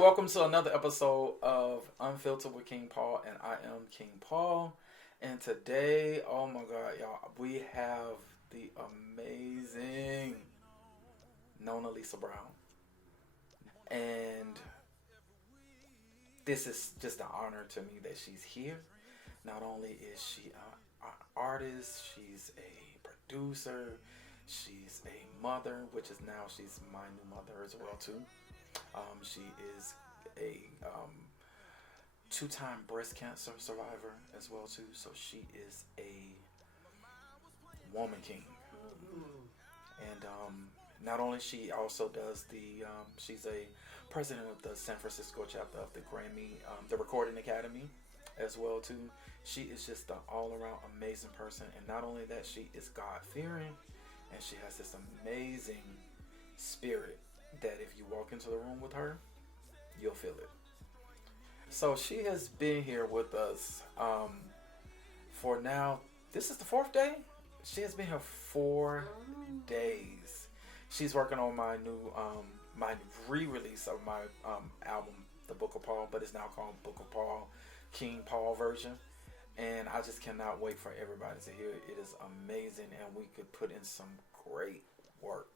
welcome to another episode of Unfiltered with King Paul, and I am King Paul. And today, oh my God, y'all, we have the amazing Nona Lisa Brown. And this is just an honor to me that she's here. Not only is she an artist, she's a producer, she's a mother, which is now she's my new mother as well too. She is a two-time breast cancer survivor as well too. So she is a woman king. And not only she also does she's a president of the San Francisco chapter of the Grammy, the Recording Academy as well too. She is just an all-around amazing person. And not only that, she is God-fearing, and she has this amazing spirit that if you walk into the room with her, you'll feel it. So she has been here with us for now, this is the 4th day. She has been here 4 days. She's working on my new my re-release of my album, The Book of Paul, but it's now called Book of Paul, King Paul version. And I just cannot wait for everybody to hear it. It is amazing, and we could put in some great work.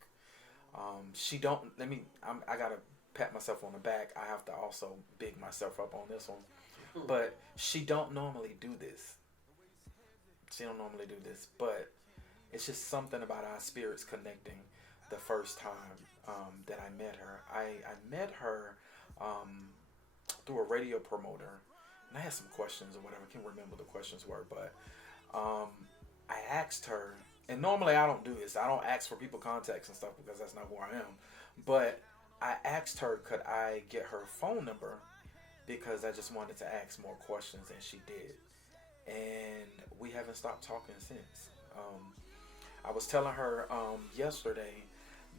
I gotta pat myself on the back. I have to also big myself up on this one. But she don't normally do this. But it's just something about our spirits connecting the first time that I met her. I met her through a radio promoter, and I had some questions or whatever. I can't remember what the questions were, but I asked her. And normally I don't do this. I don't ask for people contacts and stuff because that's not who I am. But I asked her, could I get her phone number, because I just wanted to ask more questions, and she did. And we haven't stopped talking since. I was telling her yesterday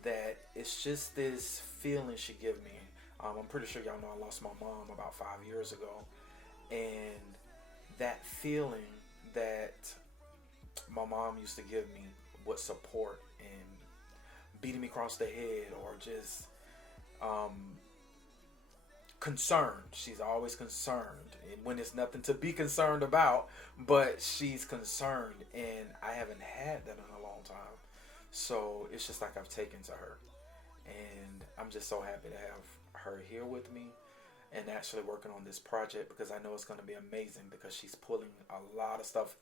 that it's just this feeling she gave me. I'm pretty sure y'all know I lost my mom about 5 years ago. And that feeling that my mom used to give me with support and beating me across the head, or just concerned. She's always concerned, and when there's nothing to be concerned about, but she's concerned, and I haven't had that in a long time. So it's just like I've taken to her, and I'm just so happy to have her here with me and actually working on this project, because I know it's going to be amazing, because she's pulling a lot of stuff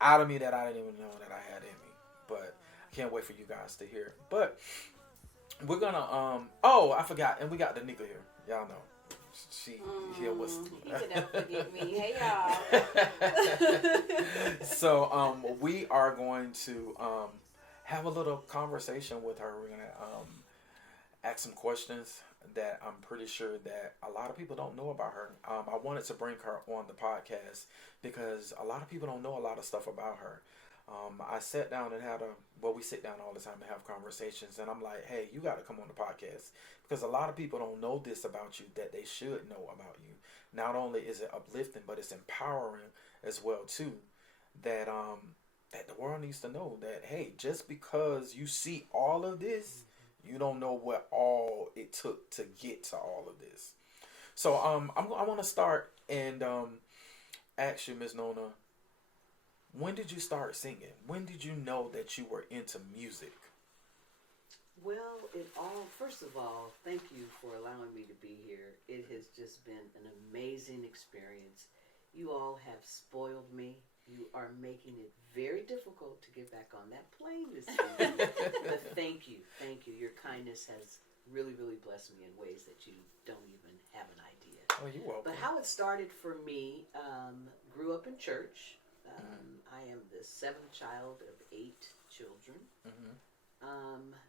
out of me that I didn't even know that I had in me. But I can't wait for you guys to hear it. But we're gonna I forgot, and we got Danica here. Y'all know she here was. You can never forget me. Hey y'all. So we are going to have a little conversation with her. We're gonna ask some questions that I'm pretty sure that a lot of people don't know about her. I wanted to bring her on the podcast because a lot of people don't know a lot of stuff about her. I sat down and we sit down all the time and have conversations, and I'm like, hey, you got to come on the podcast, because a lot of people don't know this about you that they should know about you. Not only is it uplifting, but it's empowering as well too, that that the world needs to know that, hey, just because you see all of this, you don't know what all it took to get to all of this. So I want to start and ask you, Miss Nona, when did you start singing? When did you know that you were into music? Well, first of all, thank you for allowing me to be here. It has just been an amazing experience. You all have spoiled me. You are making it very difficult to get back on that plane this evening. But thank you. Your kindness has really, really blessed me in ways that you don't even have an idea. Oh, you're welcome. But how it started for me, grew up in church. I am the 7th child of 8 children.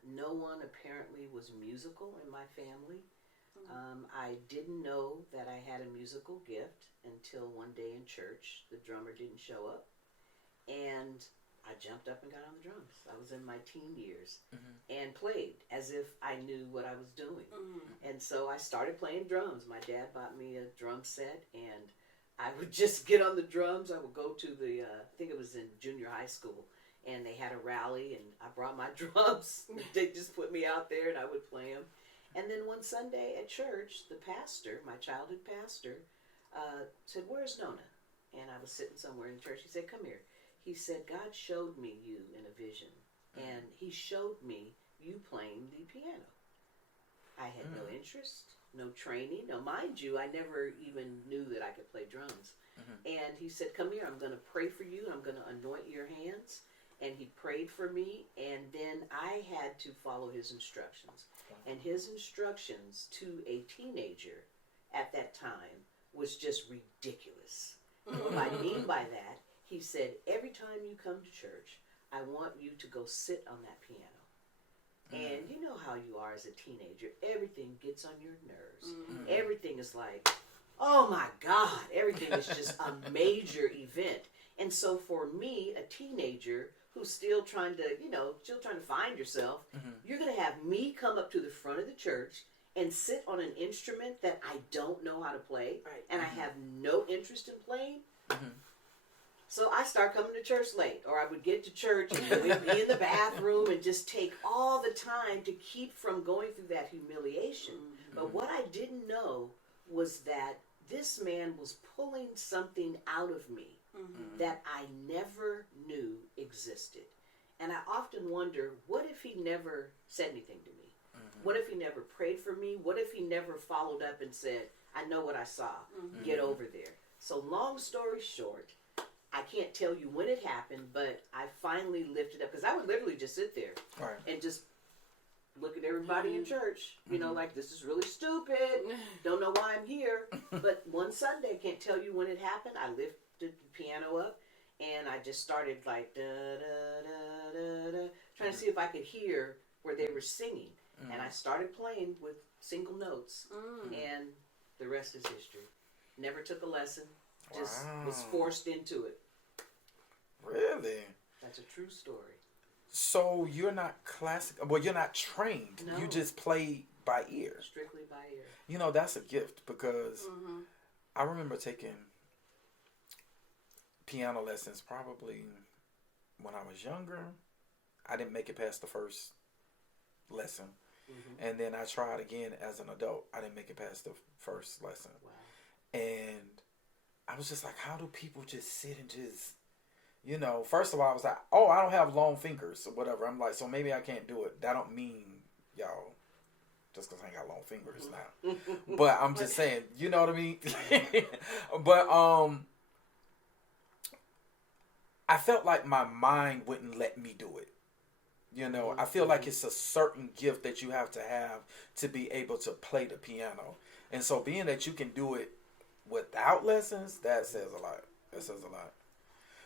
No one apparently was musical in my family. I didn't know that I had a musical gift until one day in church. The drummer didn't show up, and I jumped up and got on the drums. I was in my teen years and played as if I knew what I was doing. And so I started playing drums. My dad bought me a drum set, and I would just get on the drums. I would go to I think it was in junior high school, and they had a rally, and I brought my drums. They just put me out there, and I would play them. And then one Sunday at church, the pastor, my childhood pastor, said, "Where's Nona?" And I was sitting somewhere in church. He said, "Come here." He said, "God showed me you in a vision. And he showed me you playing the piano." I had no interest, no training. Now, mind you, I never even knew that I could play drums. And he said, "Come here, I'm going to pray for you, and I'm going to anoint your hands." And he prayed for me, and then I had to follow his instructions. And his instructions to a teenager at that time was just ridiculous. What I mean by that, he said, "Every time you come to church, I want you to go sit on that piano." And you know how you are as a teenager. Everything gets on your nerves. Everything is like, oh my God, everything is just a major event. And so for me, a teenager who's still trying to, still trying to find yourself, you're going to have me come up to the front of the church and sit on an instrument that I don't know how to play, and I have no interest in playing. So I start coming to church late, or I would get to church and we'd be in the bathroom and just take all the time to keep from going through that humiliation. But what I didn't know was that this man was pulling something out of me that I never knew existed. And I often wonder, what if he never said anything to me? What if he never prayed for me? What if he never followed up and said, "I know what I saw. Get over there." So long story short, I can't tell you when it happened, but I finally lifted up, because I would literally just sit there and just look at everybody in church, like, this is really stupid, don't know why I'm here. But one Sunday, I can't tell you when it happened, I lifted the piano up, and I just started like, da, da, da, da, da, trying to see if I could hear where they were singing. And I started playing with single notes, and the rest is history. Never took a lesson, just was forced into it. Really? That's a true story. So you're not you're not trained. No. You just play by ear. Strictly by ear. That's a gift, because I remember taking piano lessons probably when I was younger. I didn't make it past the first lesson. And then I tried again as an adult. I didn't make it past the first lesson. Wow. And I was just like, how do people just sit and just, first of all, I was like, oh, I don't have long fingers or whatever. I'm like, so maybe I can't do it. That don't mean, y'all, just because I ain't got long fingers now. But I'm just saying, you know what I mean? But I felt like my mind wouldn't let me do it. I feel like it's a certain gift that you have to be able to play the piano. And so being that you can do it without lessons, that says a lot.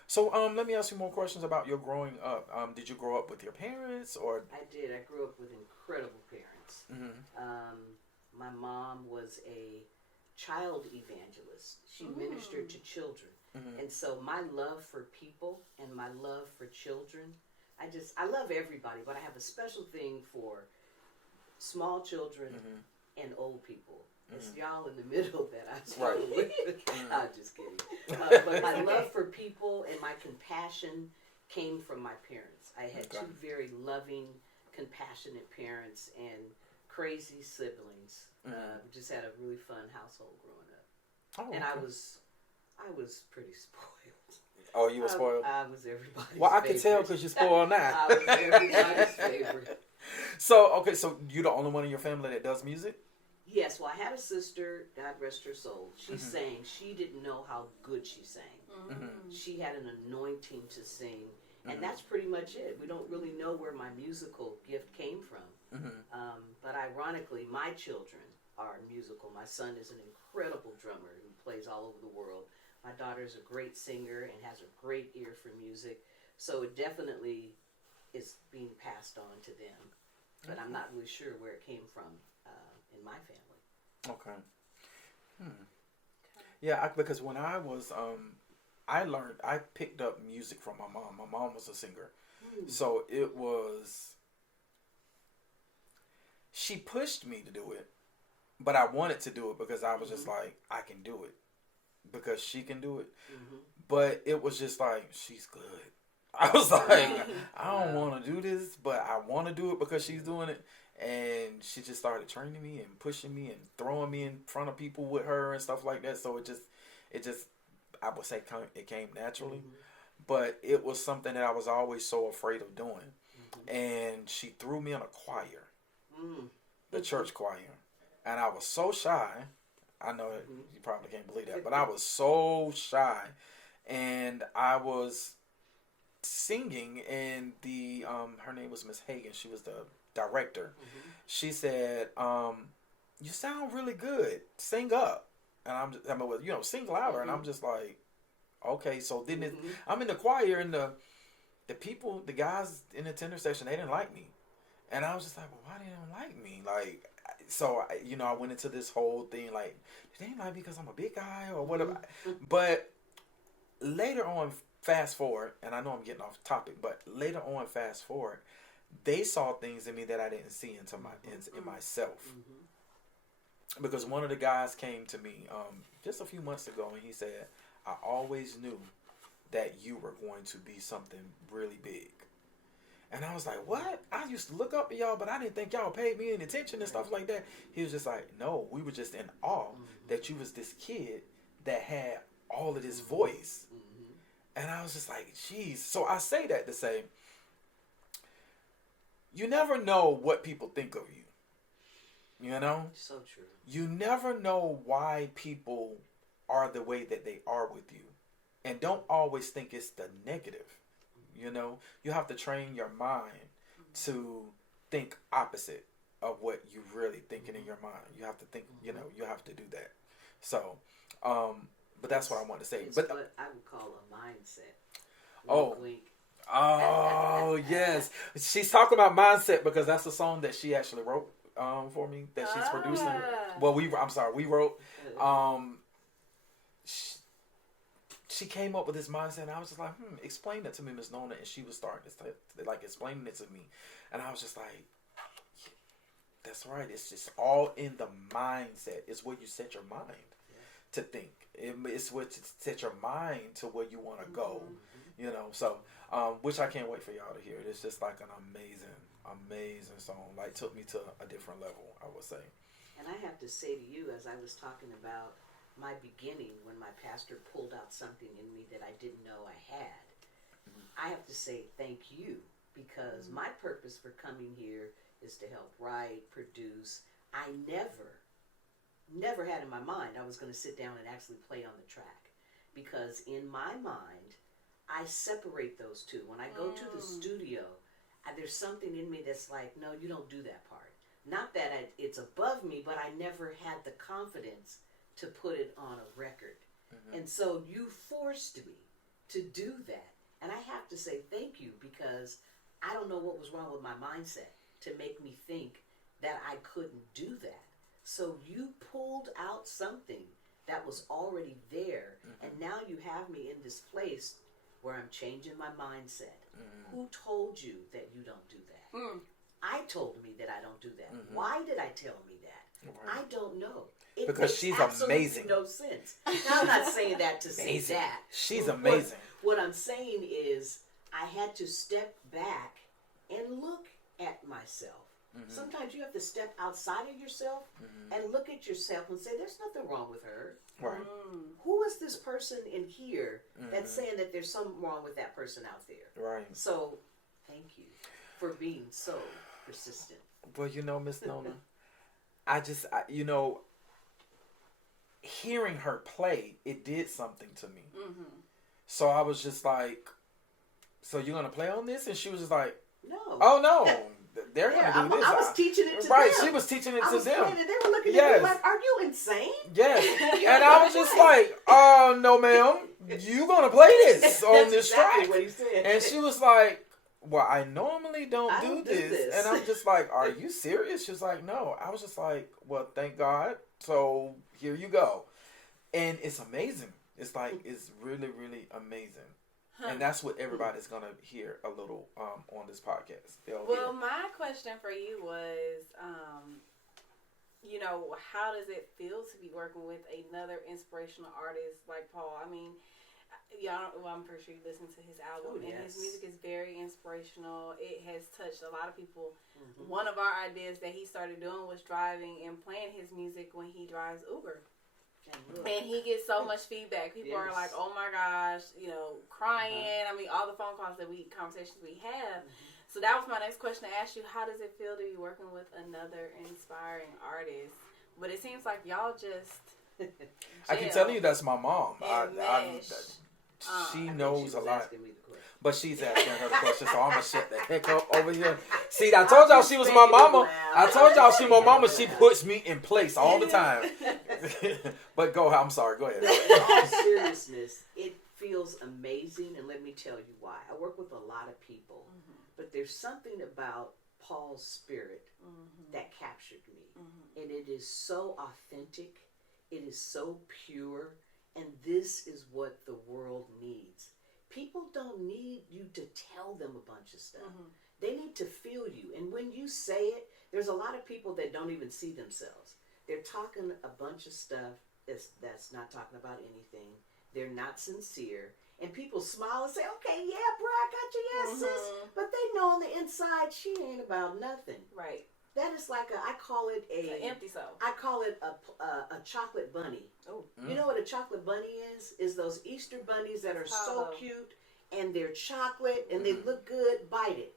So let me ask you more questions about your growing up. Did you grow up with your parents, or? I did. I grew up with incredible parents. My mom was a child evangelist. She ministered to children. And so my love for people and my love for children, I love everybody, but I have a special thing for small children and old people. It's y'all in the middle that I struggle with. I'm just kidding. But my love for people and my compassion came from my parents. I had two very loving, compassionate parents and crazy siblings. We just had a really fun household growing up. Oh, and okay. I was pretty spoiled. Oh, you were spoiled? I was everybody's favorite. Well, I could tell because you're spoiled now. I was everybody's favorite. So you're the only one in your family that does music? Yes, well, I had a sister, God rest her soul. She sang. She didn't know how good she sang. She had an anointing to sing, and that's pretty much it. We don't really know where my musical gift came from. But ironically, my children are musical. My son is an incredible drummer who plays all over the world. My daughter is a great singer and has a great ear for music. So it definitely is being passed on to them. But I'm not really sure where it came from in my family. Okay. Yeah, because when I was, I picked up music from my mom. My mom was a singer. So it was, she pushed me to do it, but I wanted to do it because I was just like, I can do it. Because she can do it. But it was just like, she's good. I was like, I don't want to do this, but I want to do it because she's doing it. and she just started training me and pushing me and throwing me in front of people with her and stuff like that. So it just, I would say it came naturally, mm-hmm. but it was something that I was always so afraid of doing. Mm-hmm. And she threw me in a choir, the church choir, and I was so shy. I know you probably can't believe that, but I was so shy, and I was singing, and the her name was Miss Hagan. She was the director. Mm-hmm. She said, "You sound really good. Sing up." And sing louder. Mm-hmm. And I'm just like, okay. So then I'm in the choir, and the people, the guys in the tenor section, they didn't like me, and I was just like, well, why they don't like me? Like, so I went into this whole thing like, they ain't like me because I'm a big guy or whatever. Mm-hmm. But later on, fast forward, and I know I'm getting off topic, but later on, fast forward, they saw things in me that I didn't see in myself. Mm-hmm. Because one of the guys came to me just a few months ago, and he said, I always knew that you were going to be something really big. And I was like, what? I used to look up at y'all, but I didn't think y'all paid me any attention and stuff like that. He was just like, no, we were just in awe that you was this kid that had all of this voice. Mm-hmm. And I was just like, geez. So I say that to say, you never know what people think of you. You know? So true. You never know why people are the way that they are with you. And don't always think it's the negative. You know? You have to train your mind to think opposite of what you really thinking in your mind. You have to think, you have to do that. So, but that's what I want to say. It's but what I would call a mindset. Wink. Oh, yes. She's talking about mindset because that's a song that she actually wrote for me that she's producing. Well, we wrote. She came up with this mindset, and I was just like, explain that to me, Miss Nona. And she was starting to like explaining it to me, and I was just like, that's right. It's just all in the mindset. It's where you set your mind to think. It's what you set your mind to where you want to go. Mm-hmm. You know, so which I can't wait for y'all to hear. It's just like an amazing song. Like took me to a different level, I would say. And I have to say to you, as I was talking about my beginning, when my pastor pulled out something in me that I didn't know I had, I have to say thank you, because my purpose for coming here is to help write, produce. I never had in my mind I was going to sit down and actually play on the track, because in my mind I separate those two. When I go to the studio, there's something in me that's like, no, you don't do that part. Not that it's above me, but I never had the confidence to put it on a record. Mm-hmm. And so you forced me to do that. And I have to say thank you, because I don't know what was wrong with my mindset to make me think that I couldn't do that. So you pulled out something that was already there, and now you have me in this place where I'm changing my mindset. Who told you that you don't do that? I told me that I don't do that. Why did I tell me that? Right. I don't know. It because she's amazing. No sense. Now, I'm not saying that to say that. She's amazing. What I'm saying is I had to step back and look at myself. Sometimes you have to step outside of yourself and look at yourself and say, there's nothing wrong with her. Right. Who is this person in here that's saying that there's something wrong with that person out there? Right. So, thank you for being so persistent. Well, Miss Nona, hearing her play, it did something to me. So I was just like, so you're going to play on this? And she was just like, no. Oh, no. They're going to do this. I was teaching it to them. Right, she was teaching it to them. And they were looking at me like, are you insane? Yes. And I was just like, oh, no, ma'am. You're going to play this on this exactly track. What he said. And she was like, well, I normally don't do this. And I'm just like, are you serious? She was like, no. I was just like, well, thank God. So here you go. And it's amazing. It's like, it's really, really amazing. And that's what everybody's going to hear a little on this podcast. Well, my question for you was, how does it feel to be working with another inspirational artist like Paul? I mean, y'all, well, I'm pretty sure you listen to his album, Oh, and yes. his music is very inspirational. It has touched a lot of people. Mm-hmm. One of our ideas that he started doing was driving and playing his music when he drives Uber. And he gets so much feedback. People are like, "Oh my gosh," crying. I mean, all the phone calls conversations we have. So that was my next question to ask you: how does it feel to be working with another inspiring artist? But it seems like y'all just. I can tell you that's my mom. She I knows a lot. Me the But she's asking her the question, so I'm going to shut the heck up over here. See, I told y'all she was my mama. I told y'all she my mama. She puts me in place all the time. But I'm sorry. Go ahead. In all seriousness, it feels amazing, and let me tell you why. I work with a lot of people, but there's something about Paul's spirit that captured me. And it is so authentic. It is so pure. And this is what the world needs. People don't need you to tell them a bunch of stuff. They need to feel you. And when you say it, there's a lot of people that don't even see themselves. They're talking a bunch of stuff that's not talking about anything. They're not sincere. And people smile and say, okay, yeah, bro, I got you, yes, sis. But they know on the inside, she ain't about nothing. Right. That is like I call it an empty soul. I call it a chocolate bunny. Oh. You know what a chocolate bunny is? Is those Easter bunnies that are so cute and they're chocolate and they look good. Bite it.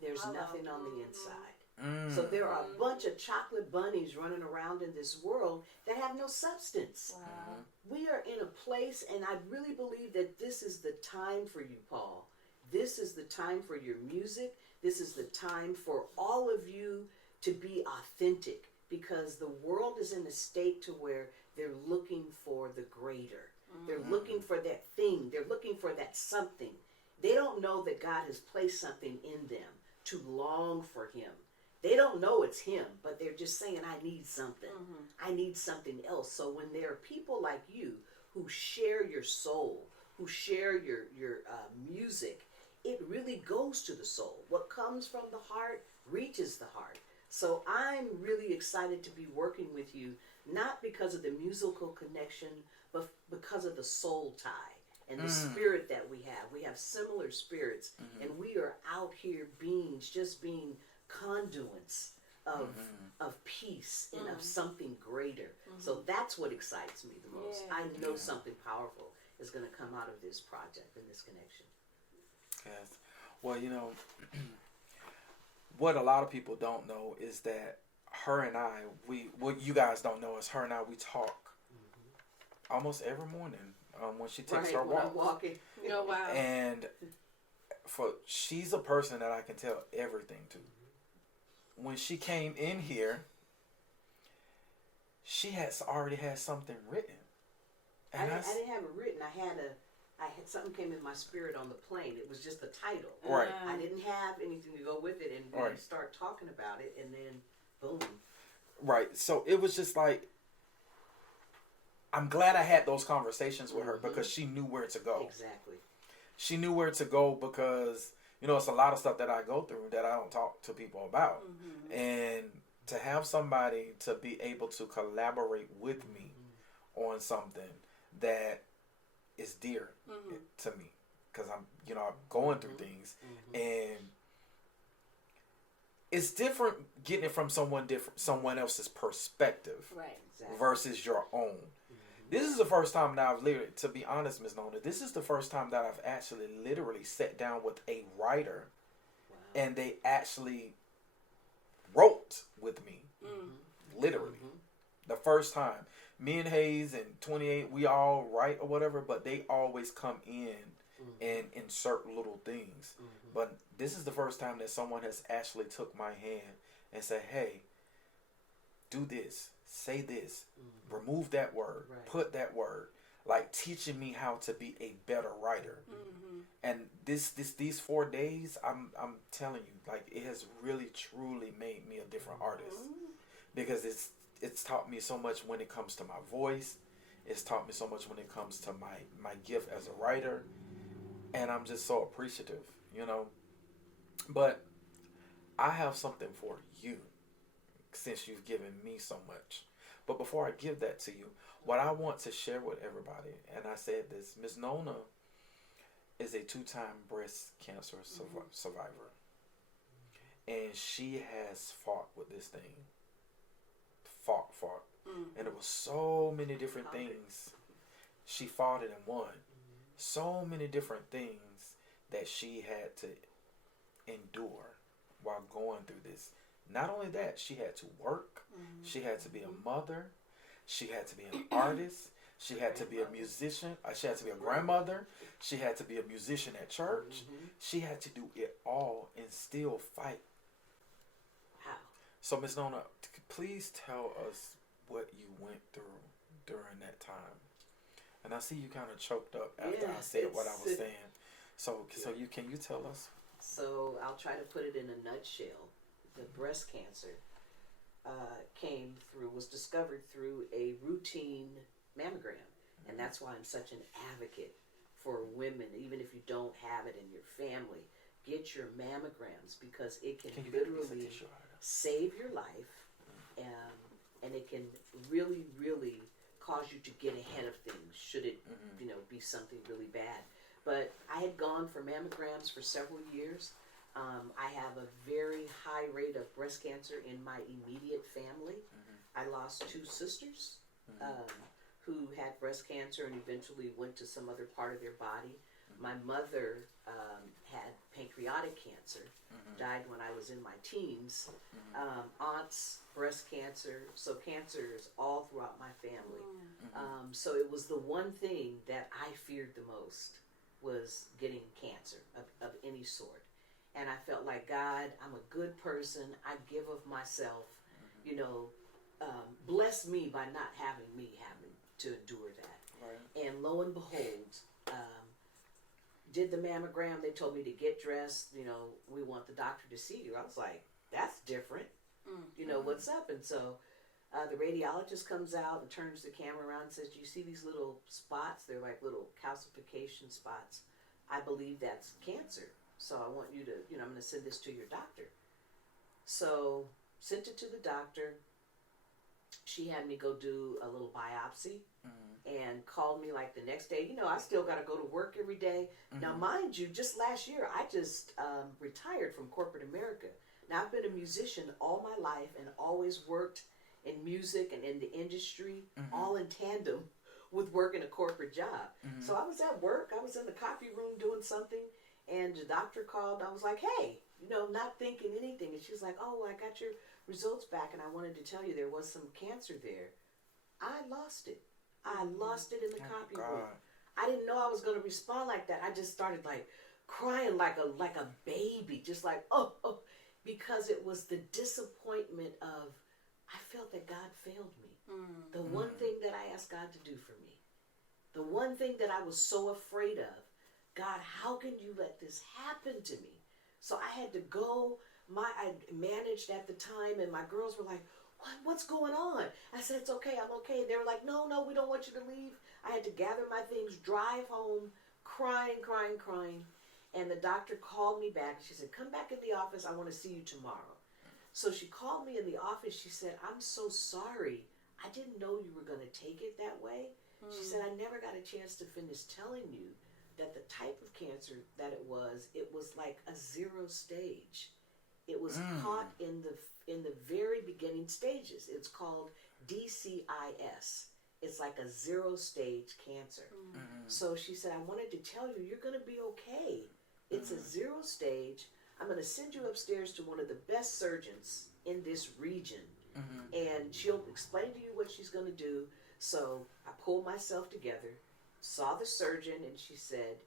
There's nothing on the inside. So there are a bunch of chocolate bunnies running around in this world that have no substance. Wow. We are in a place, and I really believe that this is the time for you, Paul. This is the time for your music. This is the time for all of you to be authentic, because the world is in a state to where they're looking for the greater. They're looking for that thing. They're looking for that something. They don't know that God has placed something in them to long for him. They don't know it's him, but they're just saying, I need something. I need something else. So when there are people like you who share your soul, who share your music, it really goes to the soul. What comes from the heart reaches the heart. So I'm really excited to be working with you, not because of the musical connection, but because of the soul tie and the spirit that we have. We have similar spirits, and we are out here just being conduits of peace and of something greater. So that's what excites me the most. Yeah. I know something powerful is going to come out of this project and this connection. Yes. Well, what a lot of people don't know is that her and I, what you guys don't know is her and I, we talk almost every morning when she takes her walk. Walking. Oh, wow. And she's a person that I can tell everything to. When she came in here, she already had something written. And I didn't have it written. I had something came in my spirit on the plane. It was just the title. Right. I didn't have anything to go with it, and we start talking about it, and then boom. Right. So it was just like, I'm glad I had those conversations with her because she knew where to go. Exactly. She knew where to go because, it's a lot of stuff that I go through that I don't talk to people about. And to have somebody to be able to collaborate with me on something that is dear to me, because I'm going through things, and it's different getting it from someone else's perspective, Right. Exactly. versus your own. This is the first time that I've literally, to be honest, Ms. Nona, this is the first time that I've actually literally sat down with a writer and they actually wrote with me. Literally. The first time. Me and Hayes and 28, we all write or whatever, but they always come in and insert little things. But this is the first time that someone has actually took my hand and said, hey, do this, say this, remove that word, put that word, like teaching me how to be a better writer. And these 4 days, I'm telling you, like, it has really truly made me a different artist, because it's taught me so much when it comes to my voice. It's taught me so much when it comes to my gift as a writer, and I'm just so appreciative, But I have something for you, since you've given me so much. But before I give that to you, what I want to share with everybody, and I said this, Miss Nona is a 2-time breast cancer survivor. And she has fought with this thing. Fought. And it was so many different things. She fought it and won. So many different things that she had to endure while going through this. Not only that, she had to work. She had to be a mother. She had to be an artist. She had to be a musician. She had to be a grandmother. She had to be a musician at church. She had to do it all and still fight. How? So, Miss Nona, please tell us what you went through during that time. And I see you kind of choked up after I said what I was saying. So can you tell us? So I'll try to put it in a nutshell. The breast cancer was discovered through a routine mammogram. And that's why I'm such an advocate for women, even if you don't have it in your family. Get your mammograms because it can literally save your life, and it can really, really cause you to get ahead of things should it, be something really bad. But I had gone for mammograms for several years. I have a very high rate of breast cancer in my immediate family. I lost 2 sisters who had breast cancer and eventually went to some other part of their body. My mother had pancreatic cancer, died when I was in my teens. Aunts, breast cancer, so cancers all throughout my family. So it was the one thing that I feared the most was getting cancer of any sort. And I felt like, God, I'm a good person. I give of myself. Bless me by not having to endure that. Right. And lo and behold, did the mammogram. They told me to get dressed. We want the doctor to see you. I was like, that's different. What's up? And so the radiologist comes out and turns the camera around and says, do you see these little spots? They're like little calcification spots. I believe that's cancer. So I want you to, I'm going to send this to your doctor. So sent it to the doctor. She had me go do a little biopsy and called me like the next day. I still got to go to work every day. Now, mind you, just last year, I just retired from corporate America. Now, I've been a musician all my life and always worked in music and in the industry, all in tandem with working a corporate job. So I was at work. I was in the coffee room doing something, and the doctor called. I was like, hey, not thinking anything. And she was like, oh, I got your results back, and I wanted to tell you there was some cancer there. I lost it. I lost it in the copy room. I didn't know I was going to respond like that. I just started like crying like a baby, just like, oh, because it was the disappointment of, I felt that God failed me. The one thing that I asked God to do for me, the one thing that I was so afraid of, God, how can you let this happen to me? So I had to go. I managed at the time, and my girls were like, what's going on? I said, it's okay, I'm okay. They were like, no, we don't want you to leave. I had to gather my things, drive home, crying. And the doctor called me back. She said, come back in the office. I want to see you tomorrow. So she called me in the office. She said, I'm so sorry. I didn't know you were going to take it that way. She said, I never got a chance to finish telling you that the type of cancer that it was like a 0 stage. It was caught in the very beginning stages. It's called DCIS. It's like a 0 stage cancer. So she said, I wanted to tell you, you're going to be okay. It's a 0 stage. I'm going to send you upstairs to one of the best surgeons in this region. And she'll explain to you what she's going to do. So I pulled myself together, saw the surgeon, and she said,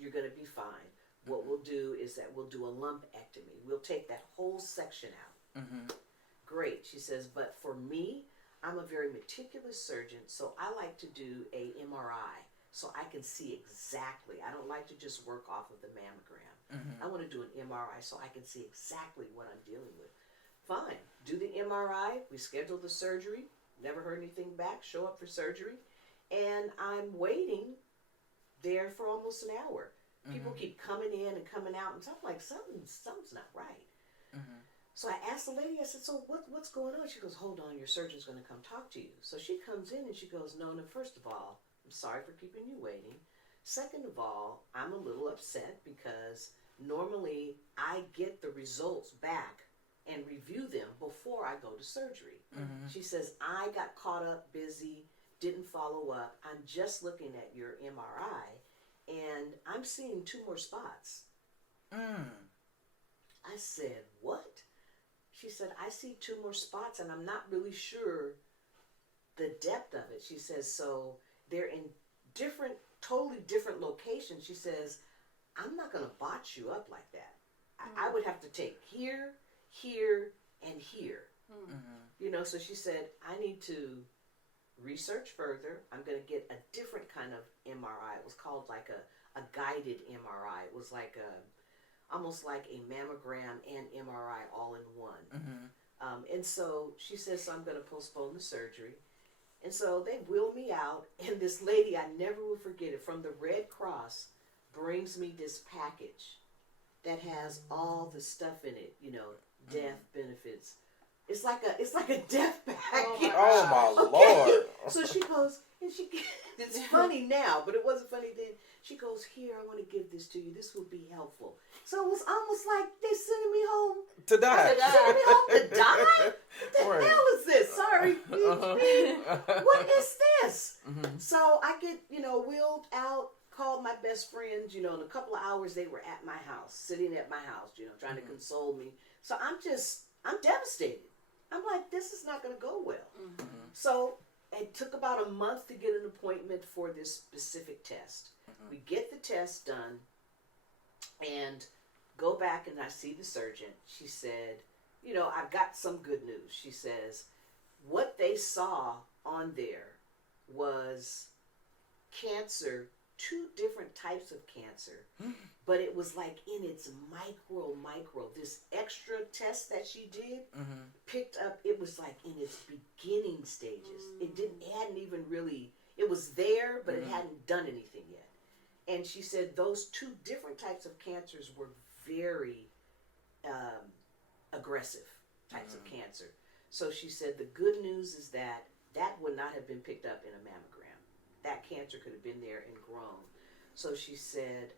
you're going to be fine. What we'll do is that we'll do a lumpectomy. We'll take that whole section out. Great. She says, but for me, I'm a very meticulous surgeon, so I like to do a MRI so I can see exactly. I don't like to just work off of the mammogram. I want to do an MRI so I can see exactly what I'm dealing with. Fine. Do the MRI. We schedule the surgery. Never heard anything back. Show up for surgery. And I'm waiting there for almost an hour. People keep coming in and coming out, and so I'm like, something's not right. So I asked the lady, I said, so what's going on? She goes, hold on, your surgeon's going to come talk to you. So she comes in and she goes, Nona, first of all, I'm sorry for keeping you waiting. Second of all, I'm a little upset because normally I get the results back and review them before I go to surgery. Mm-hmm. She says, I got caught up, busy, didn't follow up. I'm just looking at your MRI and I'm seeing 2 more spots. I said, what? She said, I see 2 more spots and I'm not really sure the depth of it. She says, so they're in totally different locations. She says, I'm not going to botch you up like that. I would have to take here, and here. You know, so she said, I need to research further. I'm going to get a different kind of MRI. It was called like a guided MRI. It was like almost like a mammogram and MRI all in one. And so she says, so I'm going to postpone the surgery. And so they wheel me out, and this lady, I never will forget it, from the Red Cross brings me this package that has all the stuff in it, you know, death benefits. It's like a death package. Oh my Lord. So she goes, and it's funny now, but it wasn't funny then. She goes, here, I want to give this to you. This will be helpful. So it was almost like they're sending me home to die. Sending me home to die? What the hell is this? Sorry. What is this? So I get, wheeled out, called my best friends, in a couple of hours they were at my house, sitting at my house, trying to console me. So I'm devastated. I'm like, this is not going to go well. So it took about a month to get an appointment for this specific test. We get the test done and go back and I see the surgeon. She said, I've got some good news. She says, what they saw on there was cancer, 2 different types of cancer, but it was like in its micro, this extra test that she did picked up, it was like in its beginning stages. It was there, but it hadn't done anything yet. And she said those 2 different types of cancers were very aggressive types of cancer. So she said the good news is that would not have been picked up in a mammogram. That cancer could have been there and grown. So she said,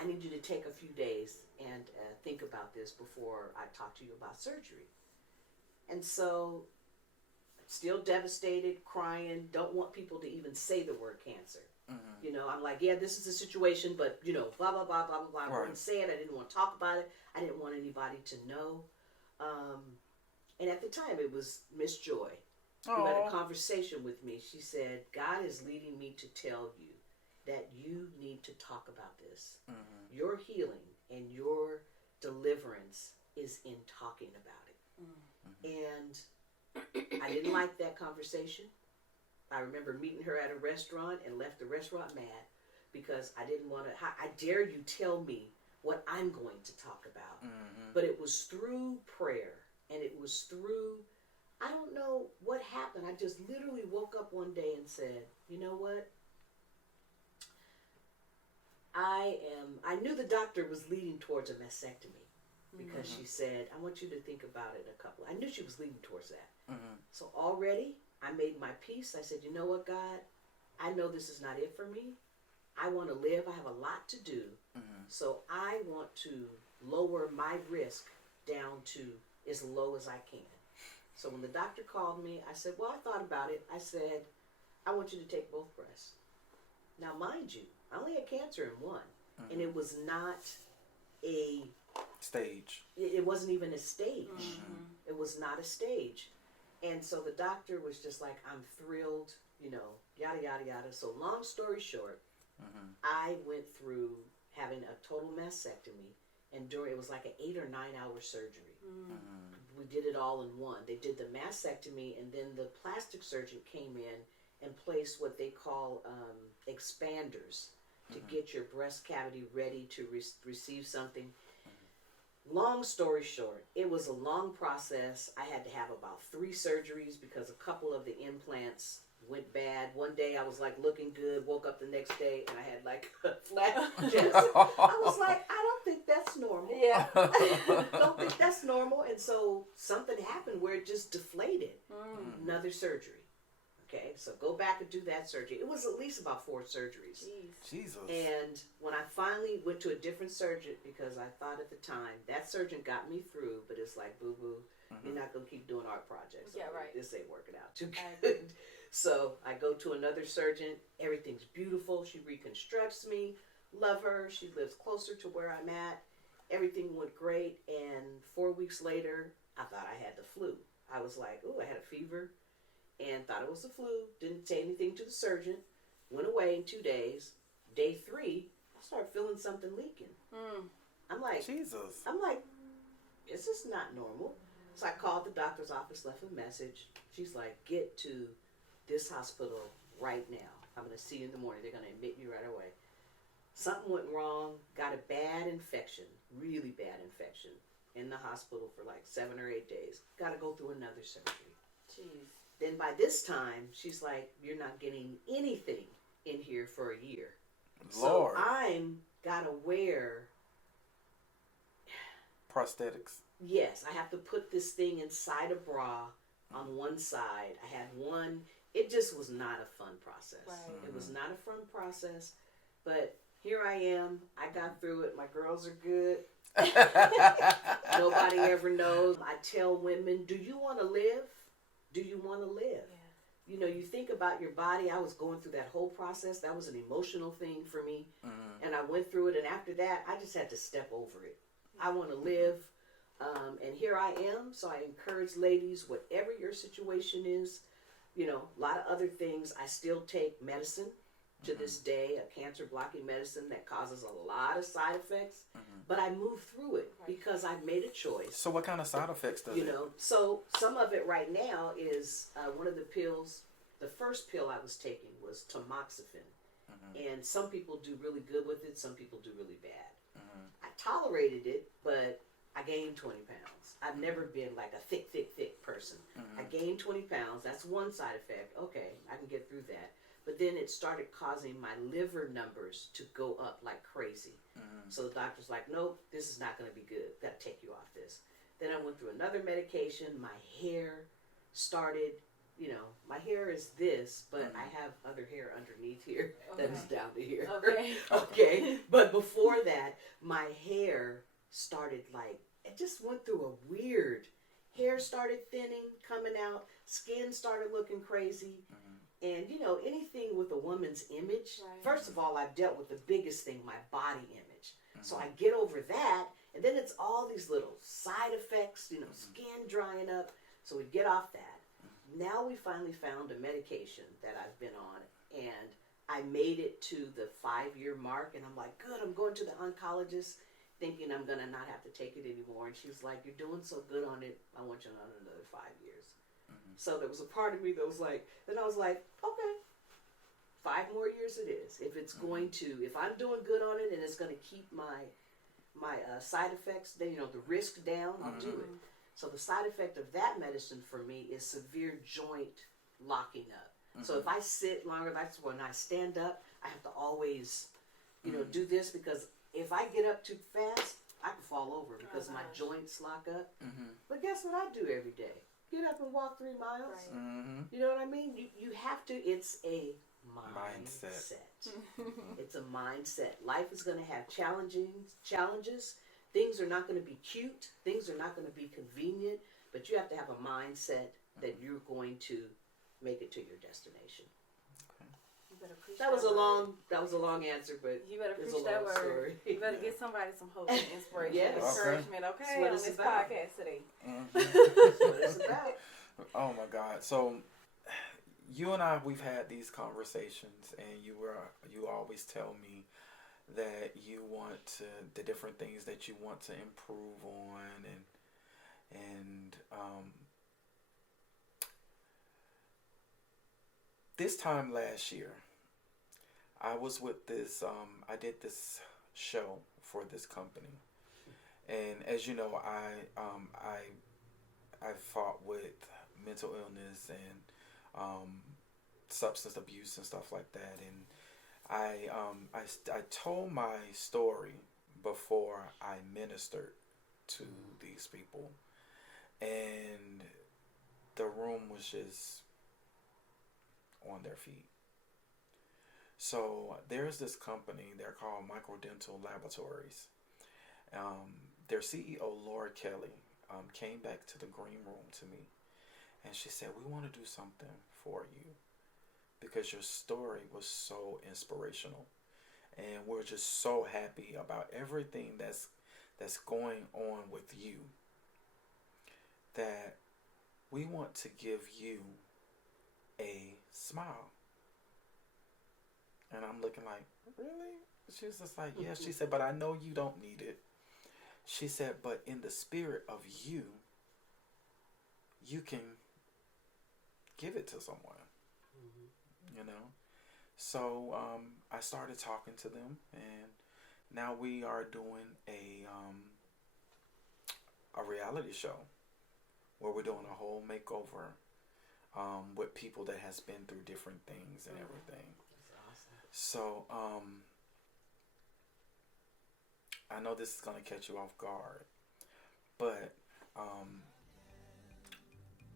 I need you to take a few days and think about this before I talk to you about surgery. And so, still devastated, crying, don't want people to even say the word cancer. I'm like, yeah, this is the situation, but, blah, blah, blah, blah, blah, blah. I wouldn't say it. I didn't want to talk about it. I didn't want anybody to know. And at the time, it was Miss Joy who had a conversation with me. She said, God is leading me to tell you that you need to talk about this. Your healing and your deliverance is in talking about it. And I didn't like that conversation. I remember meeting her at a restaurant and left the restaurant mad because I didn't want to, I dare you tell me what I'm going to talk about. But it was through prayer and it was through, I don't know what happened. I just literally woke up one day and said, you know what? I knew the doctor was leading towards a mastectomy because she said, I want you to think about it I knew she was leading towards that. So already I made my peace. I said, you know what, God? I know this is not it for me. I want to live. I have a lot to do. So I want to lower my risk down to as low as I can. So when the doctor called me, I said, well, I thought about it. I said, I want you to take both breasts. Now, mind you, I only had cancer in one. And it was not a stage. It wasn't even a stage. It was not a stage. And so the doctor was just like, I'm thrilled, yada, yada, yada. So long story short, I went through having a total mastectomy. And it was like an 8 or 9 hour surgery. We did it all in one. They did the mastectomy, and then the plastic surgeon came in and placed what they call expanders to get your breast cavity ready to receive something. Long story short, it was a long process. I had to have about 3 surgeries because a couple of the implants went bad. One day I was like looking good, woke up the next day and I had like a flat chest. I was like, I don't think that's that's normal. Yeah. Don't think that's normal. And so something happened where it just deflated. Another surgery. Okay, so go back and do that surgery. It was at least about 4 surgeries. Jesus. And when I finally went to a different surgeon, because I thought at the time, that surgeon got me through, but it's like, boo-boo, you're not going to keep doing art projects. Yeah, right. This ain't working out too good. So I go to another surgeon. Everything's beautiful. She reconstructs me. Love her. She lives closer to where I'm at. Everything went great. And 4 weeks later, I thought I had the flu. I was like, ooh, I had a fever. And thought it was the flu. Didn't say anything to the surgeon. Went away in 2 days. Day 3, I started feeling something leaking. I'm like, Jesus. I'm like, this is not normal. So I called the doctor's office, left a message. She's like, get to this hospital right now. I'm going to see you in the morning. They're going to admit you right away. Something went wrong. Got a bad infection, really bad infection, in the hospital for like 7 or 8 days. Got to go through another surgery. Jeez. Then by this time, she's like, you're not getting anything in here for a year. Lord. So I'm got to wear... prosthetics. Yes, I have to put this thing inside a bra on one side. I had one. It just was not a fun process. Right. It was not a fun process. But here I am. I got through it. My girls are good. Nobody ever knows. I tell women, do you want to live? Do you want to live? Yeah. You know, you think about your body. I was going through that whole process. That was an emotional thing for me. And I went through it. And after that, I just had to step over it. I want to live. And here I am. So I encourage ladies, whatever your situation is, you know, a lot of other things. I still take medicine to this day, a cancer blocking medicine that causes a lot of side effects. But I move through it because I've made a choice. So what kind of side effects does You it? know, so some of it right now is one of the pills. The first pill I was taking was tamoxifen. And some people do really good with it. Some people do really bad. I tolerated it, but I gained 20 pounds. I've never been like a thick person. I gained 20 pounds. That's one side effect. Okay, I can get through that. But then it started causing my liver numbers to go up like crazy. So the doctor's like, nope, this is not going to be good. Got to take you off this. Then I went through another medication. My hair started, you know, my hair is this, but I have other hair underneath here that is down to here. Okay. Okay. But before that, my hair started like, it just went through a weird, hair started thinning, coming out, skin started looking crazy. And, you know, anything with a woman's image, first of all, I've dealt with the biggest thing, my body image. So I get over that, and then it's all these little side effects, you know, skin drying up. So we get off that. Now we finally found a medication that I've been on, and I made it to the 5-year mark, and I'm like, good, I'm going to the oncologist, thinking I'm going to not have to take it anymore. And she's like, you're doing so good on it, I want you on another 5 years. So there was a part of me that was like, then I was like, okay, 5 more years it is. If it's going to, if I'm doing good on it and it's going to keep my side effects, then, you know, the risk down, I'll do it. So the side effect of that medicine for me is severe joint locking up. So if I sit longer, that's when I stand up, I have to always, you know, do this, because if I get up too fast, I can fall over because my joints lock up. But guess what I do every day? Get up and walk 3 miles. You know what I mean? You have to, it's a mindset. It's a mindset. Life is going to have challenges. Things are not going to be cute. Things are not going to be convenient. But you have to have a mindset that you're going to make it to your destination. You better preach That was a long answer, but you better it's preach a that long word. story. You better give somebody some hope and inspiration Yes. and encouragement, okay, That's what on it's this about. podcast today. That's what it's about. Oh my God! So you and I, we've had these conversations, and you always tell me that you want to, the different things that you want to improve on, and this time last year, I was with this. I did this show for this company, and as you know, I fought with mental illness and substance abuse and stuff like that, and I told my story before I ministered to these people. And the room was just on their feet. So there's this company, they're called Microdental Laboratories. Their CEO, Laura Kelly, came back to the green room to me, and she said, "We want to do something for you because your story was so inspirational, and we're just so happy about everything that's going on with you, that we want to give you a smile." And I'm looking like, "Really?" She was just like, "Yeah." She said, "But I know you don't need it." She said, "But in the spirit of you, you can give it to someone." You know? So I started talking to them, and now we are doing a reality show where we're doing a whole makeover with people that has been through different things and everything. That's awesome. So I know this is going to catch you off guard, but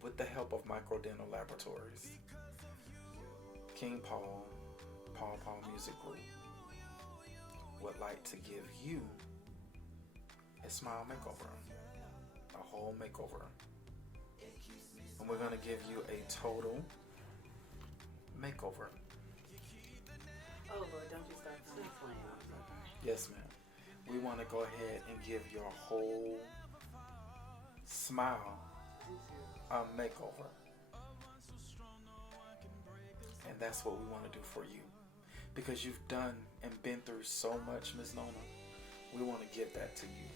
with the help of Microdental Laboratories, King Paul Music Group would like to give you a smile makeover, a whole makeover. And we're going to give you a total makeover. Oh Lord, don't you start Stop playing. Yes, ma'am. We want to go ahead and give your whole smile a makeover. And that's what we want to do for you. Because you've done and been through so much, Miss Nona. We want to give that to you.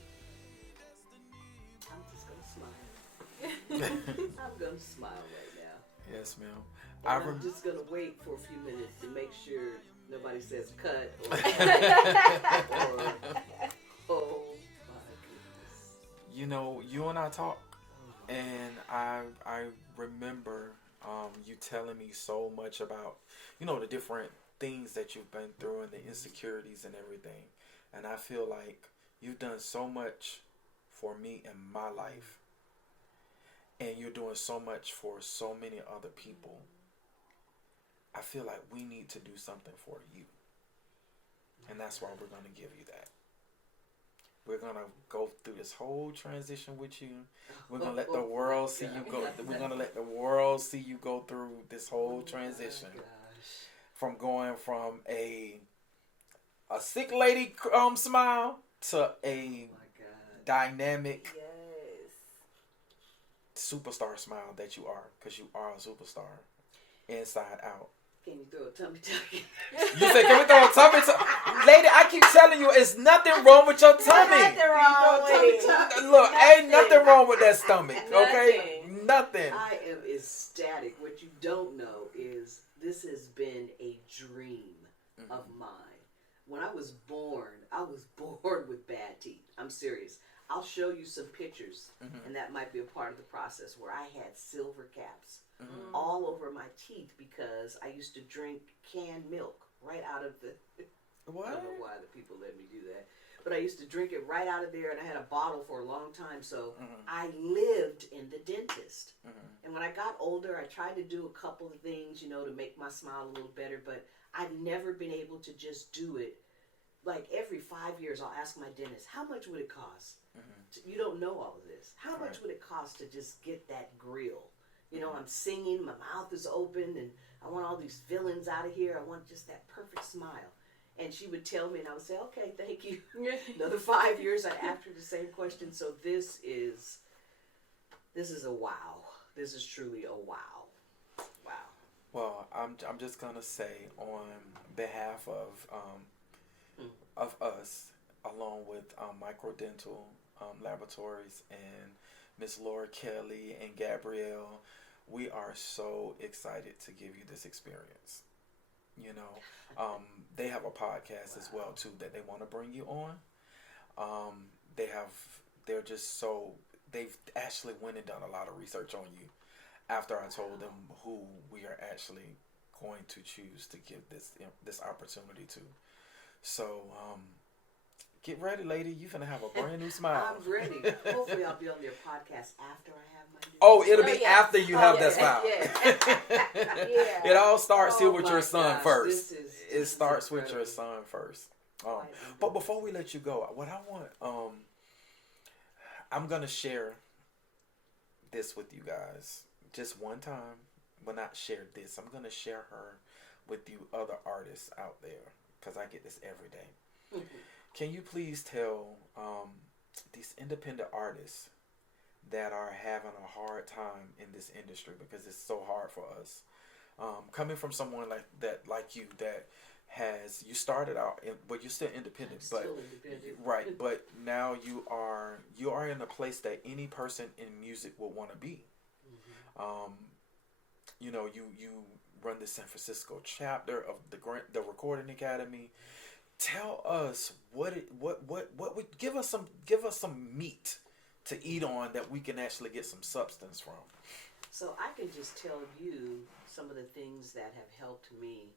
I'm just going to smile. I'm going to smile right now. Yes, ma'am. I'm just going to wait for a few minutes to make sure nobody says cut or oh my goodness. You know, you and I talk, and I remember you telling me so much about, you know, the different things that you've been through and the insecurities and everything. And I feel like you've done so much for me in my life, and you're doing so much for so many other people. I feel like we need to do something for you. And that's why we're going to give you that. We're going to go through this whole transition with you. We're going to let the world see you go. We're going to let the world see you go through this whole transition. From going from a sick lady smile to a dynamic superstar smile that you are. Because you are a superstar. Inside out. Can you throw a tummy tuck? You say, can we throw a tummy tuck? Lady, I keep telling you, it's nothing wrong with your tummy. Nothing wrong with it. Look, ain't nothing wrong with that stomach, okay? Nothing. I am ecstatic. What you don't know is this has been a dream of mine. When I was born with bad teeth. I'm serious. I'll show you some pictures, and that might be a part of the process where I had silver caps all over my teeth because I used to drink canned milk right out of the... What? I don't know why the people let me do that. But I used to drink it right out of there, and I had a bottle for a long time, so I lived in the dentist. And when I got older, I tried to do a couple of things, you know, to make my smile a little better, but I've never been able to just do it. Like every 5 years, I'll ask my dentist, how much would it cost? You don't know all of this. How much would it cost to just get that grill? You know, I'm singing, my mouth is open, and I want all these villains out of here. I want just that perfect smile. And she would tell me, and I would say, okay, thank you. Another 5 years, I'd ask her the same question. So this is a wow. This is truly a wow. Wow. Well, I'm just gonna say on behalf of us, along with Microdental Laboratories and Miss Laura Kelly and Gabrielle, we are so excited to give you this experience. You know, they have a podcast as well too that they want to bring you on. They've actually went and done a lot of research on you after I told them who we are actually going to choose to give this opportunity to. So Get ready, lady. You finna have a brand new smile. I'm ready. Hopefully, I'll be on their podcast after I have my new. Oh, it'll be after you have that smile. Yeah. It all starts here with your son gosh, first. This It starts is with your incredible. son first. But before we let you go, what I want, I'm gonna share this with you guys just one time, but not share this. I'm gonna share her with you other artists out there because I get this every day. Can you please tell these independent artists that are having a hard time in this industry because it's so hard for us, coming from someone like you that you started out, but you're still independent, right? But now you are in a place that any person in music will want to be. You know, you run the San Francisco chapter of the Recording Academy. Tell us what would give us some meat to eat on that we can actually get some substance from. So I can just tell you some of the things that have helped me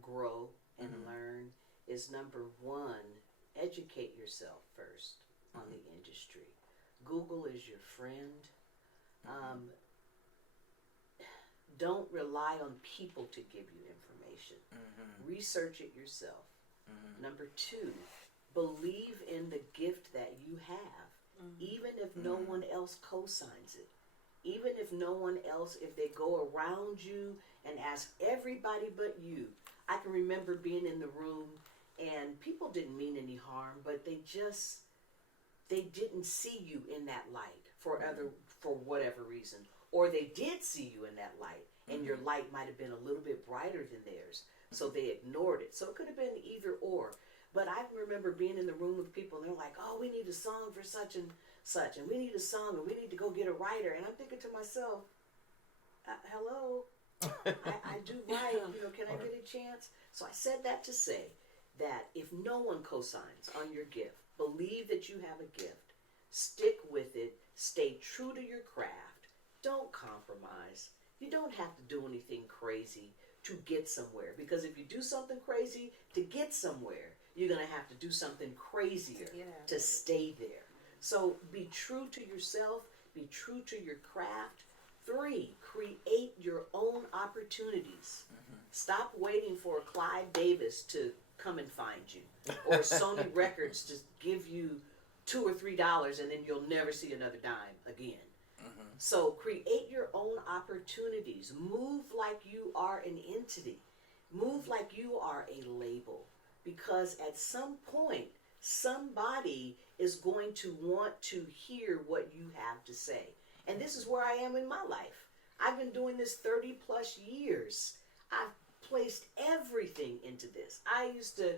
grow and learn is number one, educate yourself first on the industry. Google is your friend. Don't rely on people to give you information. Research it yourself. Number two, believe in the gift that you have, even if no one else co-signs it. Even if no one else, if they go around you and ask everybody but you. I can remember being in the room and people didn't mean any harm, but they didn't see you in that light for whatever reason. Or they did see you in that light and your light might have been a little bit brighter than theirs. So they ignored it. So it could have been either or. But I remember being in the room with people and they're like, oh, we need a song for such and such, and we need a song, and we need to go get a writer. And I'm thinking to myself, hello, I do write, can I get a chance? So I said that to say that if no one co-signs on your gift, believe that you have a gift, stick with it, stay true to your craft, don't compromise. You don't have to do anything crazy to get somewhere, because if you do something crazy to get somewhere, you're going to have to do something crazier to stay there. So be true to yourself, be true to your craft. 3, create your own opportunities. Stop waiting for Clive Davis to come and find you, or Sony Records to give you $2 or $3 and then you'll never see another dime again. So create your own opportunities. Move like you are an entity. Move like you are a label. Because at some point, somebody is going to want to hear what you have to say. And this is where I am in my life. I've been doing this 30 plus years. I've placed everything into this. I used to,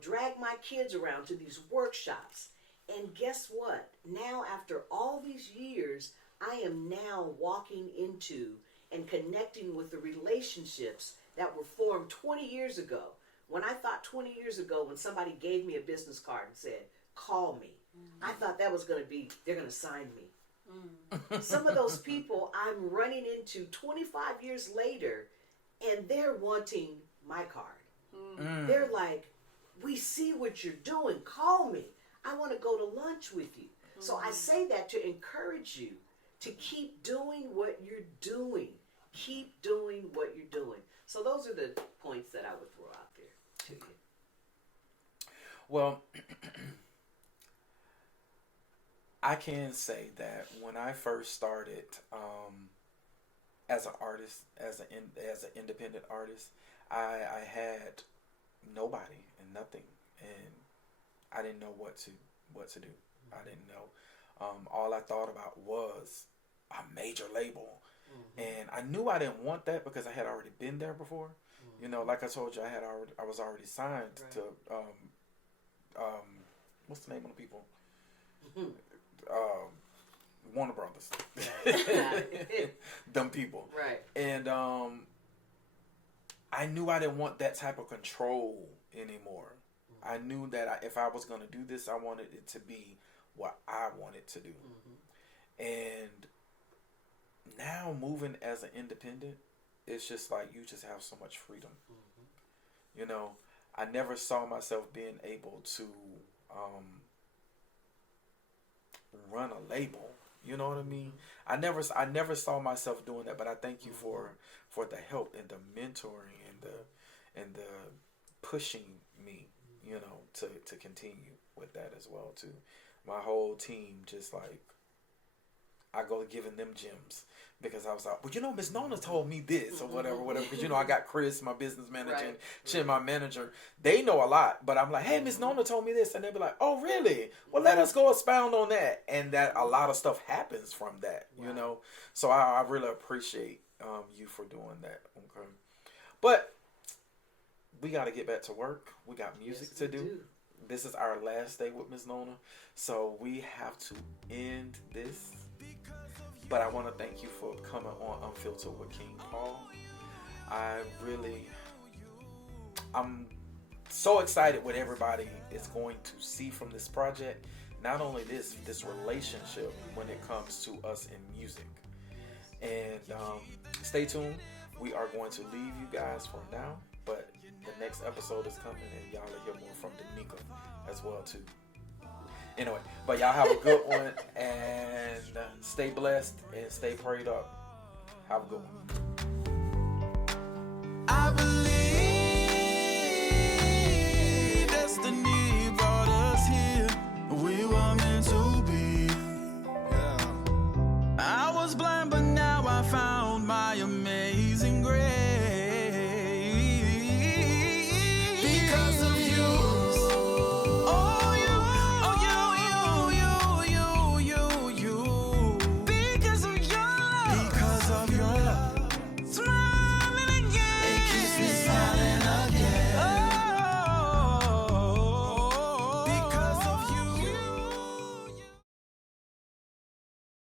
drag my kids around to these workshops. And guess what? Now, after all these years, I am now walking into and connecting with the relationships that were formed 20 years ago. When I thought 20 years ago, when somebody gave me a business card and said, call me, I thought that was going to be, they're going to sign me. Some of those people I'm running into 25 years later, and they're wanting my card. They're like, we see what you're doing. Call me. I want to go to lunch with you. So I say that to encourage you to keep doing what you're doing. Keep doing what you're doing. So those are the points that I would throw out there to you. Well, I can say that when I first started as an artist, as an independent artist, I had nobody and nothing, and I didn't know what to do. I didn't know. All I thought about was a major label, and I knew I didn't want that because I had already been there before. Like I told you, I was already signed to what's the name of the people? Warner Brothers. Dumb people. Right. And I knew I didn't want that type of control anymore. I knew that if I was going to do this, I wanted it to be what I wanted to do. And now moving as an independent, it's just like you just have so much freedom. I never saw myself being able to run a label. You know what I mean? I never saw myself doing that, but I thank you for the help and the mentoring and the pushing me, you know, to continue with that as well too. My whole team just like, I go giving them gems because I was like, well, you know, Miss Nona told me this or whatever. Because, you know, I got Chris, my business manager, and Chin, my manager. They know a lot, but I'm like, hey, Miss Nona told me this. And they'll be like, oh, really? Well, let us go expound on that. And that a lot of stuff happens from that, you know. So I really appreciate you for doing that. Okay. But we got to get back to work. We got music to do. This is our last day with Miss Nona. So we have to end this. But I want to thank you for coming on Unfiltered with King Paul. I'm so excited what everybody is going to see from this project. Not only this relationship when it comes to us in music. And stay tuned. We are going to leave you guys for now. But the next episode is coming and y'all will hear more from Danica as well too. Anyway, but y'all have a good one and stay blessed and stay prayed up. Have a good one. I believe destiny brought us here. We were meant to be. Yeah. I was blind, but now I found my amazing grace. Because of you. Because of your